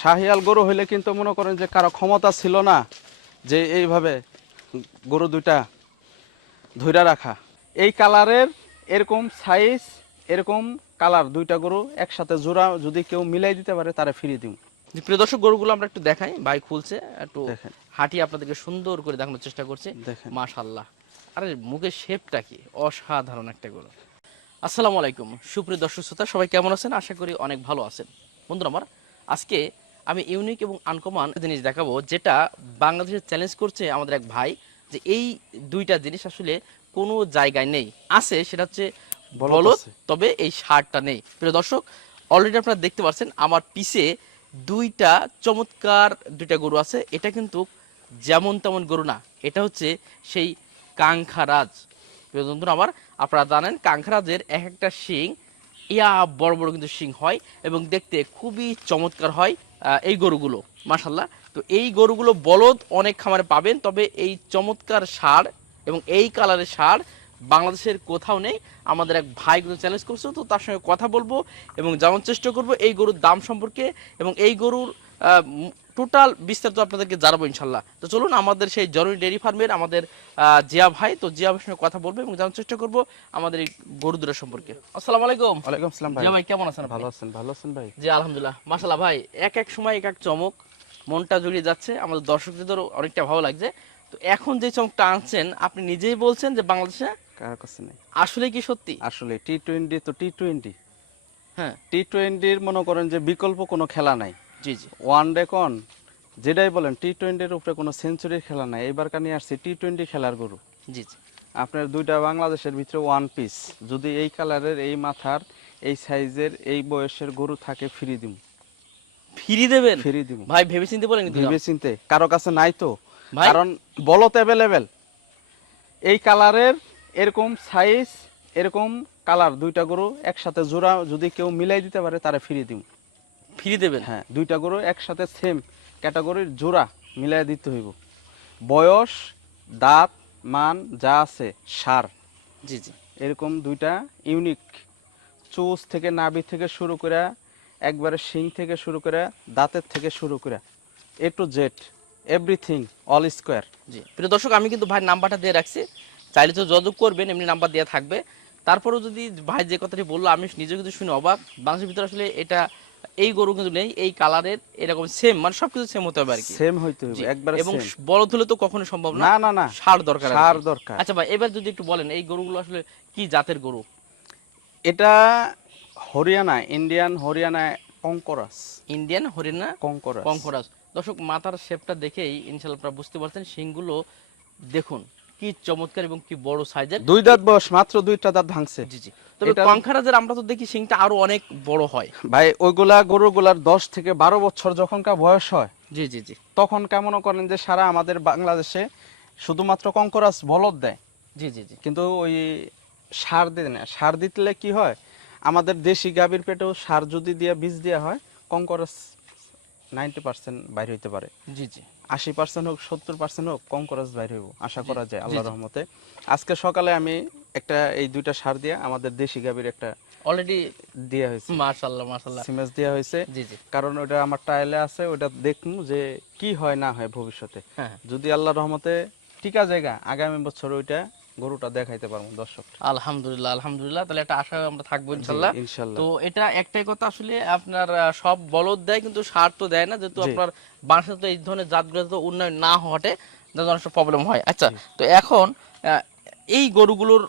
শাহিয়াল গরু হইলে কিন্তু মনে করেন যে কারও ক্ষমতা ছিল না যে এইভাবে গরু দুইটা ধইরা রাখা। এই কালারের এরকম সাইজ এরকম কালার দুইটা গরু একসাথে জোড়া যদি কেউ মিলাই দিতে পারে তারা ফিরিয়ে দিব প্রিয় দর্শক গরুগুলো আমরা একটু দেখাই। বাইক খুলছে একটু। হাঁটিয়ে আপনাদেরকে সুন্দর করে দেখানোর চেষ্টা করছি। দেখেন। মাশাল্লাহ আরে মুখের শেপটা কি? অসাধারণ একটা গরু। আসসালামু আলাইকুম। সুপ্রিয় দর্শক শ্রোতা সবাই কেমন আছেন? আশা করি অনেক ভালো আছেন। বন্ধুরা আমার আজকে আমি ইউনিক এবং আনকমন জিনিস দেখাবো যেটা বাংলাদেশে চ্যালেঞ্জ করছে আমাদের এক ভাই যে এই দুইটা জিনিস আসলে কোনো জায়গায় নেই। আছে সেটা হচ্ছে বলদ তবে এই সারটা নেই। প্রিয় দর্শক অলরেডি আপনারা দেখতে পাচ্ছেন আমার পিছে দুইটা চমৎকার দুইটা গরু আছে। এটা কিন্তু যেমন তেমন গরু না এটা হচ্ছে সেই কাঙ্খারাজ প্রিয় বন্ধুরা আমার আপনারা জানেন কাঙ্খারাজের এক একটা শিং ইয়া বড় বড় কিন্তু শিং হয় এবং দেখতে খুবই চমৎকার হয়। এই গরুগুলো মাশাল্লাহ তো এই গরুগুলো বলদ অনেক খামারে পাবেন, তবে এই চমৎকার সার এবং এই কালারের সার বাংলাদেশের কোথাও নেই। আমাদের এক ভাই গুলো চ্যালেঞ্জ করছে তো তার সঙ্গে কথা বলব এবং জানার চেষ্টা করব এই গরুর দাম সম্পর্কে এবং এই গরুর টোটাল বিস্তারিত আপনাদেরকে জানাব ইনশাল্লাহ। তো চলুন আমাদের সেই জরুরি ডেয়ারি ফার্মের আমাদের জিয়া ভাই তো জিয়া ভাইয়ের সঙ্গে কথা বলব এবং জানার চেষ্টা করব আমাদের এই গরু দুটোর সম্পর্কে। আসসালামু আলাইকুম। ওয়ালাইকুম আসসালাম ভাই। জিয়া ভাই কেমন আছেন ভালো আছেন ভালো আছেন ভাই? জি আলহামদুলিল্লাহ। মাশাল্লাহ ভাই এক এক সময় এক এক চমক মনটা জুড়িয়ে যাচ্ছে। আমাদের দর্শকদেরও অনেকটা ভালো লাগছে। তো এখন যে চমকটা আনছেন আপনি নিজেই বলছেন যে বাংলাদেশে কার কাছে নেই। আসলে কি সত্যি? আসলে টি টোয়েন্টি তো টি টোয়েন্টি হ্যাঁ। টি টোয়েন্টির মনে করেন যে বিকল্প কোনো খেলা নাই। জি জি। ওয়ান ডে কন? যেটাই বলেন টি টোয়েন্টির উপরে কোনো সেঞ্চুরির খেলা নাই। এবার কানি আসছে টি টোয়েন্টি খেলার গরু। জি জি। আপনার দুইটা বাংলাদেশের ভিতরে ওয়ান পিস যদি এই কালারের এই মাথার এই সাইজের এই বয়সের গরু থাকে ফ্রি দিব ফিরি দেবেন? ফ্রি দিব ভাই ভেবে চিনতে বলেন ভেবে চিনতে কারও কাছে নাই তো? কারণ বলত অ্যাভেলেবেল এই কালারের এরকম সাইজ এরকম কালার দুইটা গরু একসাথে জোড়া যদি কেউ মিলাই দিতে পারে তারা ফ্রি দিব ফিরি দেবেন? হ্যাঁ দুইটা গরু একসাথে সেম ক্যাটাগরির জোড়া মিলাই দিতে হইব। বয়স দাঁত মান যা আছে সার। জি জি। এরকম দুইটা ইউনিক চোষ থেকে নাভি থেকে শুরু করে একবারে শিং থেকে শুরু করে দাঁতের থেকে শুরু করে A to Z everything all square জি। প্রিয় দর্শক আমি কিন্তু ভাই নাম্বারটা দিয়ে রাখছি। চাইলে তো যোগাযোগ করবেন এমনি নাম্বার দেওয়া থাকবে। তারপরেও যদি ভাই যে কথাটি বলল আমি নিজে কিন্তু শুনে অবাক। বাংলাদেশের ভিতরে আসলে এটা এই গরু কিন্তু নেই এই কালারের এরকম সেম মানে সবকিছু সেম হতে হবে আর কি। সেম হইতে হইব জি, একবারে এবং। বলদ হলে তো কখনো সম্ভব না না না সার দরকার সার দরকার। আচ্ছা ভাই এবার যদি একটু বলেন এই গরুগুলো আসলে কি জাতের গরু? এটা হরিয়ানা ইন্ডিয়ান হরিয়ানা কঙ্করাস ইন্ডিয়ান হরিয়ানা কঙ্করাস কঙ্করাজ দর্শক মাথার শেপটা দেখেই ইনশাল্লাহ আপনারা বুঝতে পারছেন শিংগুলো দেখুন কি চমৎকার এবং কি বড় সাইজের। দুই দাঁত বয়স মাত্র দুইটা দাঁত ভাঙছে। জি জি। তবে কঙ্কারাজের আমরা তো দেখি শিংটা আরও অনেক বড় হয়। ভাই ওইগুলা গরুগুলার দশ থেকে বারো বছর যখনকার বয়স হয় জি জি জি। তখন কেমন করেন যে সারা আমাদের বাংলাদেশে শুধুমাত্র কঙ্করাস বলদ দেয়। জি জি জি। কিন্তু ওই সার দিতে না। সার দিতে কি হয় আমাদের দেশি গাভীর পেটেও সার যদি দিয়ে বীজ দেওয়া হয় কঙ্করাস নাইনটি পার্সেন্ট বাইর হইতে পারে। জি জি। আশি পার্সেন্ট হোক সত্তর পার্সেন্ট হোক কম খরচ বাইর হইব আশা করা যায় আল্লাহ রহমতে। আজকে সকালে আমি একটা এই দুইটা সার দিয়ে আমাদের দেশি গাভীর একটা অলরেডি হয়েছে। মাশাআল্লাহ মাশাআল্লাহ। সিমেজ দেওয়া হয়েছে। জি জি। কারণ ওটা আমার টাইলে আছে ওটা দেখুন যে কি হয় না হয় ভবিষ্যতে। হ্যাঁ যদি আল্লাহ রহমতে টিকা জায়গা আগামী বছর ওইটা গরুটা দেখাইতে পারব দর্শক আলহামদুলিল্লাহ আলহামদুলিল্লাহ। তাহলে একটা আশা আমরা থাকব ইনশাল্লাহ। তো এটা একটাই কথা আসলে আপনার সব বলদ দেয় কিন্তু সার তো দেয় না যেহেতু আপনার বাংলাদেশে তো এই ধরনের জাতগুলো তো উন্নয়ন না হটে অনেক প্রবলেম হয়। আচ্ছা তো এখন আহ, এই গরুগুলোর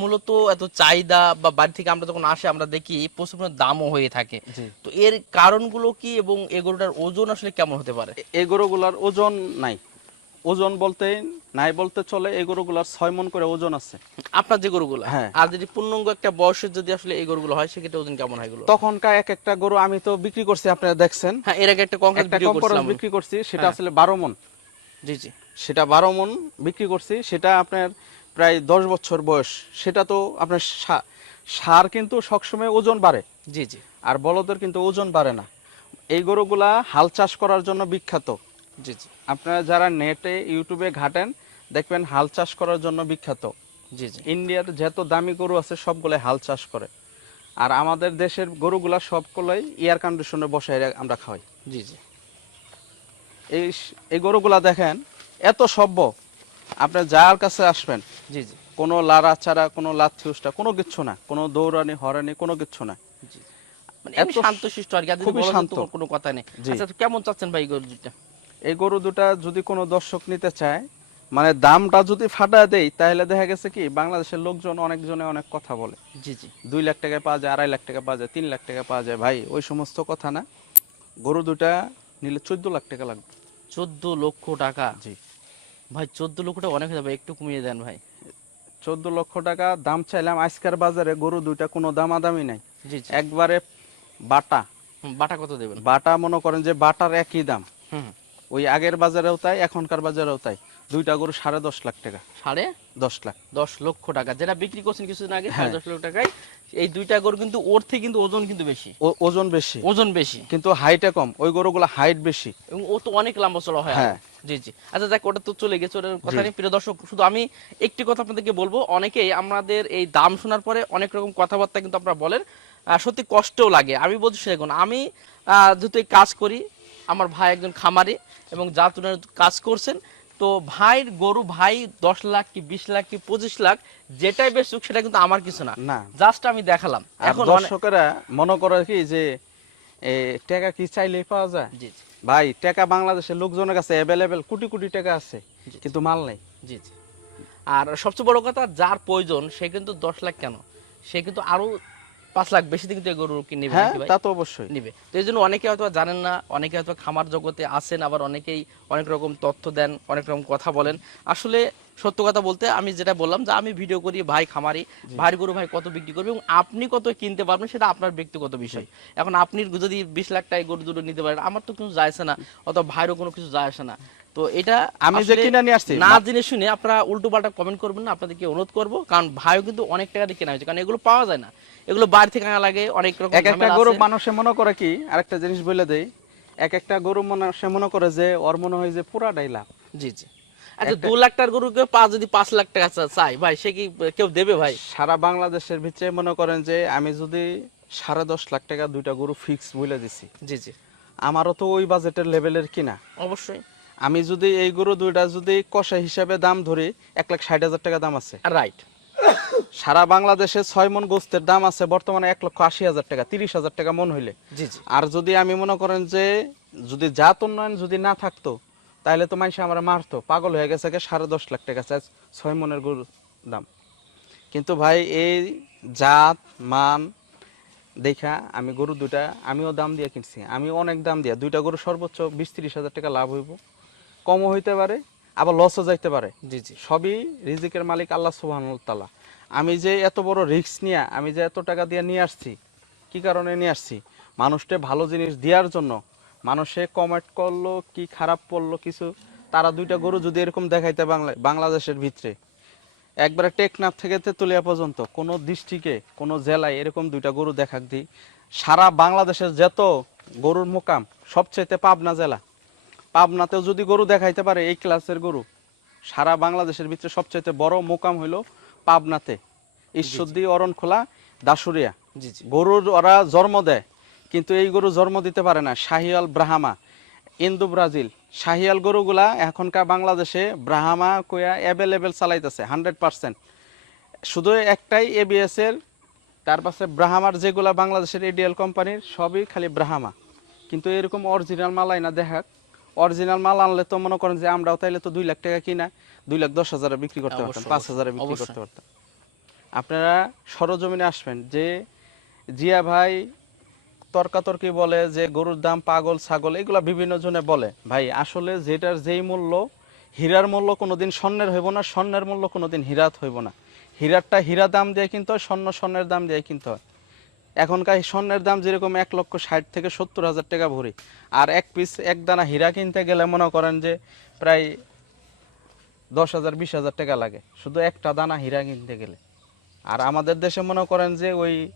মূলত এত চাহিদা বা বাড়ি থেকে আমরা যখন আসে আমরা দেখি প্রচুর দামও হয়ে থাকে। তো এর কারণগুলো কি এবং এই গরুটার ওজন আসলে কেমন হতে পারে? এই গরুগুলার ওজন নাই। ওজন বলতে নাই বলতে চলে এই গরুগুলার ছয় মন করে ওজন আছে। আপনার যে গরুগুলো? হ্যাঁ। আর যদি পূর্ণাঙ্গ একটা বয়সের যদি আসলে এই গরুগুলো হয় সেক্ষেত্রে ওজন কেমন হয় এগুলো? তখনকার এক একটা গরু আমি তো বিক্রি করছি আপনারা দেখছেন। হ্যাঁ এর আগে একটা কংক্রিট একটা ভিডিও করছিলাম। বিক্রি করছি সেটা হ্যাঁ। আসলে বারো মন। জি জি। সেটা বারো মন বিক্রি করছি সেটা আপনার প্রায় দশ বছর বয়স। সেটা তো আপনার সার কিন্তু সবসময় ওজন বাড়ে। জি জি। আর বলদের কিন্তু ওজন বাড়ে না। এই গরুগুলা হাল চাষ করার জন্য বিখ্যাত। জি জি। আপনারা যারা নেটে ইউটিউবে ঘাটেন দেখবেন হাল চাষ করার জন্য বিখ্যাত। জি জি। ইন্ডিয়ার যত দামি গরু আছে সবগুলাই হাল চাষ করে। আর আমাদের দেশের গরুগুলা সবগুলোই এয়ার কন্ডিশনে বসাই আমরা খাওয়াই। জি জি। এই এই গরুগুলা দেখেন এত সভ্য। আপনি যার কাছে আসবেন জি জি। কোনো লাড়া চাড়া কোনো লাথিউসটা কোনো কিচ্ছু না। কোনো দৌড়ানি হরানি কোনো কিচ্ছু না। জি মানে এত শান্ত শিষ্ট আর কি খুবই শান্ত। কোনো কথা নেই। আচ্ছা কেমন চাচ্ছেন ভাই গরু দুটা এই গরু দুটা যদি কোনো দর্শক নিতে চায় মানে দামটা যদি ফাটা দেই তাহলে দেখা গেছে কি বাংলাদেশের লোকজন অনেকজনে অনেক কথা বলে। জি জি। দুই লাখ টাকায় পাওয়া যায় আড়াই লাখ টাকা পাওয়া যায় তিন লাখ টাকা পাওয়া যায়। ভাই ওই সমস্ত কথা না। গরু দুটা নিলে চোদ্দ লাখ টাকা লাগবে। চোদ্দ লক্ষ টাকা? জি। ভাই চোদ্দ লক্ষ টাকা অনেক যাবে একটু কমিয়ে দেন ভাই। চোদ্দ লক্ষ টাকা দাম চাইলাম আজকের বাজারে গরু দুইটা কোনো দামাদামি নাই। জি জি। একবারে বাটা। বাটা কত দেবেন? বাটা মনে করেন যে বাটার একই দাম। হুম। ওই আগের বাজারেও তাই এখনকার বাজারেও তাই। দুইটা গরু সাড়ে দশ লাখ টাকা। সাড়ে দশ লাখ। দশ লক্ষ টাকা। যেটা বিক্রি করছেন কিছুদিন আগে সাড়ে হ্যাঁ। দশ লক্ষ টাকায় এই দুইটা গরু কিন্তু ওর থেকে কিন্তু ওজন কিন্তু বেশি। ওজন বেশি। ওজন বেশি। কিন্তু হাইটে কম। ওই গরুগুলো হাইট বেশি। এবং ও তো অনেক লম্বা চলা হয়। হ্যাঁ। জি জি। আচ্ছা দেখ ওটা তো চলে গেছে ওটার কথা নেই। প্রিয় দর্শক শুধু আমি একটি কথা আপনাদেরকে বলব। অনেকেই আমাদের এই দাম শোনার পরে অনেক রকম কথাবার্তা কিন্তু আপনারা বলেন। আহ, সত্যি কষ্টও লাগে। আমি বলছি দেখুন আমি আহ, যেহেতু এই কাজ করি আমার ভাই একজন খামারি এবং যা তুলনায় কাজ করছেন তো ভাইয়ের গরু ভাই দশ লাখ কি বিশ লাখ কি পঁচিশ লাখ যেটাই বেচুক সেটা কিন্তু আমার কিছু না। না। জাস্ট আমি দেখালাম। এখন দর্শকেরা মনে করে কি যে টাকা কি চাইলে পাওয়া যায়? জি জি। ভাই টাকা বাংলাদেশের লোকজনের কাছে অ্যাভেলেবেল কোটি কোটি টাকা আছে কিন্তু মাল নেই। জি জি। আর সবচেয়ে বড় কথা যার প্রয়োজন সে কিন্তু দশ লাখ কেন? সে কিন্তু আরও পাঁচ লাখ বেশি দিয়ে কিন্তু এই গরু কি নেবে হ্যাঁ নাকি ভাই? তা তো অবশ্যই। নিবে। তো এই জন্য অনেকে হয়তো জানেন না অনেকে হয়তো খামার জগতে আছেন আবার অনেকেই অনেক রকম তথ্য দেন অনেক রকম কথা বলেন। আসলে সত্য কথা বলতে আমি যেটা বললাম যে আমি ভিডিও করি ভাই খামারি ভাই গরু ভাই কত বিক্রি করবে এবং আপনি কত কিনতে পারবেন সেটা আপনার ব্যক্তিগত বিষয়। এখন আপনি যদি বিশ লাখ টাকায় গরু দুটো নিতে পারেন আমার তো কিছু যায় আসে না অথবা ভাইরও কোনো কিছু যায় আসে না। তো এটা আমি যে কিনে নিয়ে আসছি, না জেনে শুনে আপনারা উল্টো পাল্টা কমেন্ট করবেন না আপনাদেরকে অনুরোধ করব কারণ ভাইও কিন্তু অনেক টাকা দিয়ে কেনা হয়েছে কারণ এগুলো পাওয়া যায় না। এগুলো বাইরে থেকে আনা লাগে অনেক রকম এক একটা গরু মানুষে মনে করে কি আরেকটা জিনিস বলে দেই এক একটা গরু মানুষে মনে করে যে ওর মনে হয় যে পুরাটাই লাভ। জি জি। আচ্ছা দু লাখ টাকার গরুকে পাঁচ যদি পাঁচ লাখ টাকা চাই ভাই সে কি কেউ দেবে ভাই? সারা বাংলাদেশের ভিতরে মনে করেন যে আমি যদি সাড়ে দশ লাখ টাকা দুইটা গরু ফিক্স বলে দিছি জি জি। আমারও তো ওই বাজেটের লেভেলের কিনা। অবশ্যই। আমি যদি এই গরু দুইটা যদি কষা হিসাবে দাম ধরি এক লাখ ষাট হাজার টাকা দাম আছে। রাইট সারা বাংলাদেশে ছয় মন গোস্তের দাম আছে বর্তমানে এক লক্ষ আশি হাজার টাকা তিরিশ হাজার টাকা মন হইলে। জি জি। আর যদি আমি মনে করেন যে যদি জাত উন্নয়ন যদি না থাকতো তাহলে তো মানুষ আমার মারতো পাগল হয়ে গেছে সাড়ে দশ লাখ টাকা চাই ছয় মনের গরুর দাম। কিন্তু ভাই এই জাত মান দেখা আমি গরু দুটা আমিও দাম দিয়ে কিনছি। আমি অনেক দাম দিয়া দুইটা গরু সর্বোচ্চ বিশ তিরিশ হাজার টাকা লাভ হইব। কমও হইতে পারে আবার লসও যাইতে পারে। জি জি। সবই রিজিকের মালিক আল্লাহ সুবহানাহু ওয়া আমি যে এত বড় রিস্ক নিয়ে আমি যে এত টাকা দিয়ে নিয়ে আসছি কি কারণে নিয়ে আসছি? মানুষকে ভালো জিনিস দেওয়ার জন্য। মানুষে কমেন্ট করল কি খারাপ পড়ল কিছু তারা দুইটা গরু যদি এরকম দেখাইতে বাংলা বাংলাদেশের ভিতরে একবারে টেকনাফ থেকে তেতুলিয়া পর্যন্ত কোনো ডিস্ট্রিক্টে কোনো জেলায় এরকম দুইটা গরু দেখাক দিই সারা বাংলাদেশের যত গরুর মোকাম সবচেয়ে পাবনা জেলা। পাবনাতেও যদি গরু দেখাইতে পারে এই ক্লাসের গরু সারা বাংলাদেশের ভিতরে সবচেয়ে বড় মোকাম হইল পাবনাতে। ঈশ্বরদী অরণখোলা দাসুরিয়া গরুর ওরা জন্ম দেয় কিন্তু এই গরু জন্ম দিতে পারে না শাহিয়াল ব্রাহামা ইন্দু ব্রাজিল। শাহিয়াল গরুগুলা এখনকার বাংলাদেশে ব্রাহ্মা কয়া অ্যাভেলেবেল চালাইতেছে হান্ড্রেড পার্সেন্ট শুধু একটাই এবিএস এর তার পাশে ব্রাহ্মার যেগুলা বাংলাদেশের এডিএল কোম্পানির সবই খালি ব্রাহামা। কিন্তু এরকম অরিজিনাল মাল আইনা দেখাক অরিজিনাল মাল আনলে তো মনে করেন যে আমরাও তাইলে তো দুই লাখ টাকা কিনা দুই লাখ দশ হাজারে বিক্রি করতে পারতাম পাঁচ হাজারে বিক্রি করতে পারতাম। আপনারা সরজমিনে আসবেন যে জিয়া ভাই তর্কাতর্কি বলে যে গরুর দাম পাগল ছাগল এগুলা বিভিন্ন জনে বলে। ভাই আসলে যেটার যেই মূল্য হীরার মূল্য কোনোদিন স্বর্ণের হইব না স্বর্ণের মূল্য কোনোদিন হীরাত হইব না। হীরারটা হীরা দাম দিয়ে কিনতে হয় স্বর্ণ স্বর্ণের দাম দিয়ে কিনতে হয়। এখনকার স্বর্ণের দাম যেরকম এক লক্ষ ষাট থেকে সত্তর হাজার টাকা ভরি। আর এক পিস এক দানা হীরা কিনতে গেলে মনে করেন যে প্রায় দশ হাজার, বিশ হাজার টাকা লাগে। শুধু একটা দানা হীরা কিনতে গেলে। আর আমাদের দেশে মনে করেন যে ওই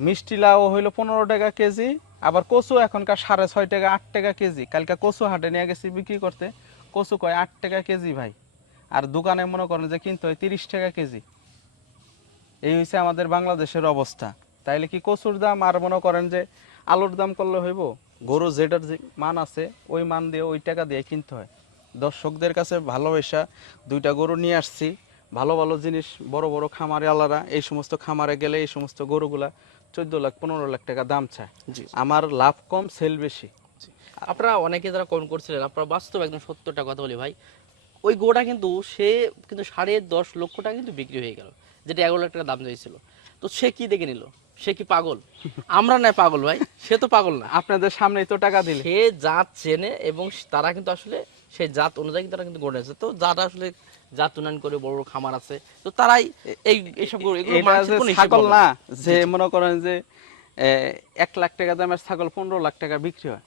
মিষ্টি লাউ হইল পনেরো টাকা কেজি, আবার কচু এখনকার সাড়ে ছয় টাকা, আট টাকা কেজি। কালকে কচু হাটে নিয়ে গেছি বিক্রি করতে, কচু কয় আট টাকা কেজি ভাই। আর দোকানে মনে করেন যে কিনতে হয় তিরিশ টাকা কেজি। এই হচ্ছে আমাদের বাংলাদেশের অবস্থা। তাইলে কি কচুর দাম? আর মনে করেন যে আলুর দাম করলে হইব? গরু যেটার যে মান আছে ওই মান দিয়ে ওই টাকা দিয়ে কিনতে হয়। দর্শকদের কাছে ভালোবাসা দুইটা গরু নিয়ে আসছি। ভালো ভালো জিনিস বড় বড় খামারে আলারা এই সমস্ত খামারে গেলে এই সমস্ত গরুগুলা চোদ্দ লাখ পনেরো লাখ টাকা দাম চায়। জি। আমার লাভ কম সেল বেশি। আপনারা অনেকে যারা কমেন্ট করছিলেন আপনারা বাস্তব একদম সত্তরটা কথা বলি ভাই ওই গোটা কিন্তু সে কিন্তু সাড়ে দশ লক্ষ টাকা কিন্তু বিক্রি হয়ে গেল যেটা এগারো লাখ টাকা দাম চাইছিল তো সে কি দেখে নিল? সে কি পাগল? আমরা নাই পাগল ভাই সে তো পাগল না। আপনাদের সামনেই তো টাকা দিলে। সে জাত চেনে এবং তারা কিন্তু আসলে সেই জাত অনুযায়ী তারা কিন্তু গড়ে আছে। তো যারা আসলে জাত উন্নয়ন করে বড় বড় খামার আছে তো তারাই এই এইসব ছাগল না। যে মনে করেন যে এক লাখ টাকা দামের ছাগল পনেরো লাখ টাকা বিক্রি হয়।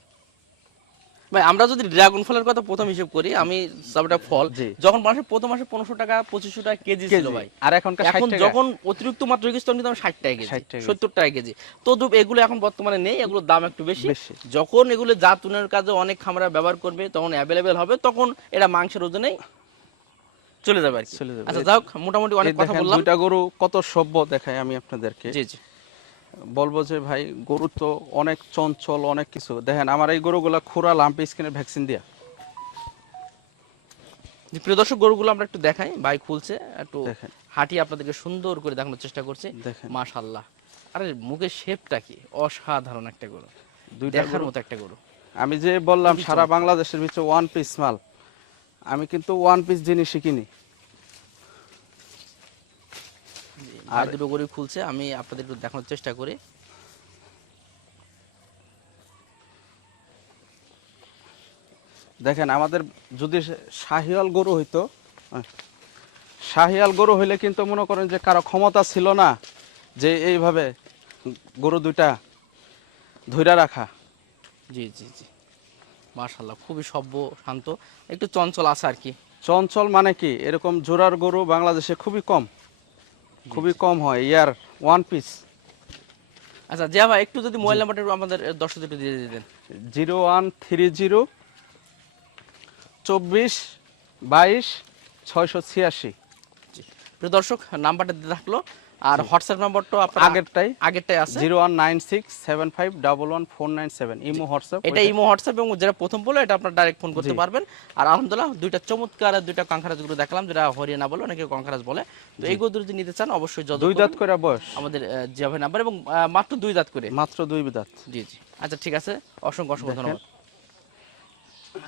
ভাই আমরা যদি ড্রাগন ফলের কথা প্রথম হিসেব করি আমি সাবটা ফল। যখন মানুষের প্রথম মাসে পনেরোশো টাকা পঁচিশশো টাকা কেজি ছিল ভাই। আর ষাট এখন যখন অতিরিক্ত মাত্রা গেছে তখন কিন্তু ষাট টাকা কেজি 60 টাকা কেজি। সত্তর টাকা কেজি। তো এগুলো এখন বর্তমানে নেই এগুলোর দাম একটু বেশি। যখন এগুলো জাত উন্নয়নের কাজে অনেক খামারা ব্যবহার করবে তখন অ্যাভেলেবেল হবে তখন এটা মাংসের ওজনেই চলে যাবে আর কি। আচ্ছা যাই হোক মোটামুটি অনেক কথা বললাম। দুইটা গরু কত সভ্য দেখায় আমি আপনাদেরকে। জি জি। বলব যে ভাই গরু তো অনেক চঞ্চল অনেক কিছু। দেখেন আমার এই গরুগুলা খুরা লাম্পি স্কিনের ভ্যাকসিন দিয়া। প্রিয় দর্শক গরুগুলো আমরা একটু দেখাই। ভাই খুলছে একটু হাঁটি আপনাদেরকে সুন্দর করে দেখানোর চেষ্টা করছি। দেখেন। মাশাল্লাহ আরে মুখের শেপটা কি? অসাধারণ একটা গরু। দুইটা দেখার মতো একটা গরু। আমি যে বললাম সারা বাংলাদেশের ভিতরে ওয়ান পিস মাল। আমি কিন্তু ওয়ান পিস জিনিসই কিনি আর দুটো গরু খুলছে আমি আপনাদের একটু দেখানোর চেষ্টা করি। দেখেন আমাদের যদি শাহিয়াল গরু হইতো হ্যাঁ, শাহিয়াল গরু হইলে কিন্তু মনে করেন যে কারও ক্ষমতা ছিল না যে এইভাবে গরু দুইটা ধইরা রাখা। জি জি জি। মাশাল্লাহ খুবই সভ্য শান্ত একটু চঞ্চল আছে আর কি। চঞ্চল মানে কি? এরকম জোড়ার গরু বাংলাদেশে খুবই কম। খুবই কম হয় ইয়ার ওয়ান পিস আচ্ছা জিয়া ভাই একটু যদি মোবাইল নাম্বারটা আমাদের দর্শকদের একটু দিয়ে দিতেন। জিরো ওয়ান থ্রি জিরো চব্বিশ বাইশ ছয়শো ছিয়াশি। দর্শক নাম্বারটা দিয়ে থাকল। আর হোয়াটসঅ্যাপ নাম্বারটা আপনার আগেরটাই? আগেরটাই আছে। Zero one nine six seven five double one four nine seven imo WhatsApp এটা ইমো হোয়াটসঅ্যাপ এবং যেটা প্রথম বলল এটা আপনার ডাইরেক্ট ফোন করতে পারবেন। আর আলহামদুলিল্লাহ দুইটা চমৎকার আর দুইটা কাঙ্কারাজগুলো দেখলাম যেটা হরিয়ানা বলে অনেকে কাঙ্কারাজ বলে। তো এইগুলো যদি নিতে চান অবশ্যই যত দুই দাঁত করে বয়স। আমাদের আহ, নাম্বার এবং মাত্র দুই দাঁত করে। মাত্র দুই দাঁত। জি জি। আচ্ছা ঠিক আছে। অসংখ্য অসংখ্য ধন্যবাদ।